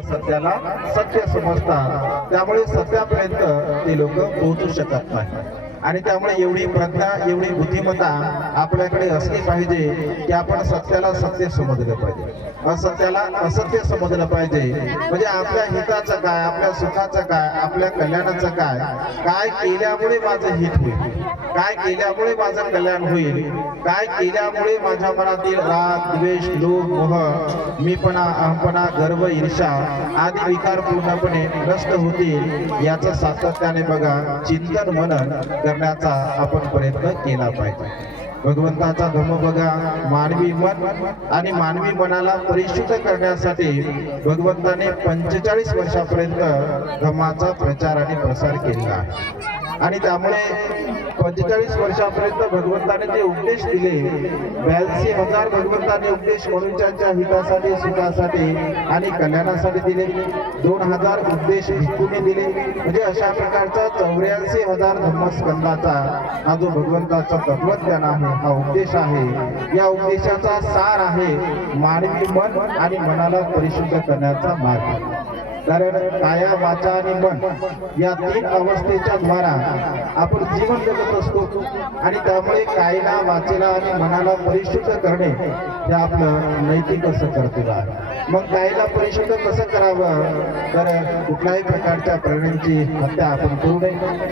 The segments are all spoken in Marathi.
सत्याला सत्य समजतात. त्यामुळे सत्यापर्यंत ते लोक पोहोचू शकत नाही आणि त्यामुळे एवढी प्रज्ञा एवढी बुद्धिमत्ता आपल्याकडे असली पाहिजे की आपण सत्याला सत्य समजलं पाहिजे. असत्याला असत्य समजलं पाहिजे. म्हणजे आपल्या हिताचं काय आपल्या सुखाचं काय आपल्या कल्याणाचं काय काय केल्यामुळे माझं हित होईल? काय केल्यामुळे माझं कल्याण होईल? काय केल्यामुळे माझ्या मनातील राग द्वेष लोभ मोह मीपणा अहंपणा गर्व ईर्षा आदी विकार पूर्णपणे नष्ट होतील याचं सातत्याने बघा. चिंतन मनन करण्याचा आपण प्रयत्न केला पाहिजे. भगवंताचा धम्म बघा मानवी मन आणि मानवी मनाला परिशुद्ध करण्यासाठी भगवंताने पंचेचाळीस वर्षापर्यंत धम्माचा प्रचार आणि प्रसार केला आहे. आणि त्यामुळे पंचेचाळीस वर्षापर्यंत भगवंताने जे उपदेश दिले ब्याऐंशी हजार भगवंताने उपदेश मनुष्याच्या हितासाठी सुखासाठी आणि कल्याणासाठी दिले. दोन हजार उपदेश भिक्खूने दिले. म्हणजे अशा प्रकारचा चौऱ्याऐंशी हजार धर्मस्कंदाचा हा जो भगवंताचा तत्वज्ञान आहे हा उपदेश आहे या उपदेशाचा सार आहे मानवी मन आणि मनाला परिशुद्ध करण्याचा मार्ग. कारण काया वाचा आणि मन या तीन अवस्थेच्या द्वारा आपण जीवन जगत असतो. आणि त्यामुळे कायला वाचेला आणि मनाला परिशुद्ध करणे हे आपलं नैतिक असं कर्तव्य आहे. मग कायला परिशुद्ध कसं करावं? तर कुठल्याही प्रकारच्या प्राण्यांची हत्या आपण करू नये.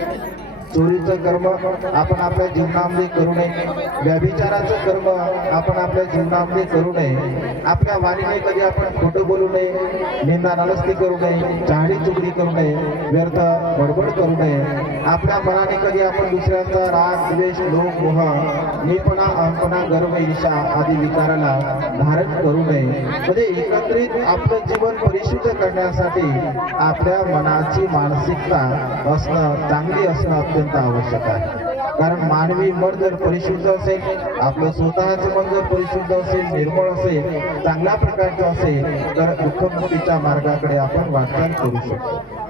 चोरीचं कर्म आपण आपल्या जीवनामध्ये करू नये. व्यभिचाराचं कर्म आपण आपल्या जीवनामध्ये करू नये. आपल्या वाणीने कधी आपण खोटं बोलू नये. निंदा नालस्ती करू नये. चाळी चुकडी करू नये. व्यर्थ बडबड करू नये. आपल्या मनाने कधी आपण दुसऱ्यांचा राग द्वेष लोक मोह निपणा अंपणा गर्व ईशा आदी विकाराला धारण करू नये. म्हणजे एकत्रित आपलं जीवन परिशुद्ध करण्यासाठी आपल्या मनाची मानसिकता असणं चांगली असणं अत्यंत आवश्यक आहे. कारण मानवी मन जर परिशुद्ध असेल आपलं स्वतःचं मन जर परिशुद्ध असेल निर्मळ असेल चांगल्या प्रकारचं असेल तर दुःखमुक्तीच्या मार्गाकडे आपण वाटचाल करू शकतो.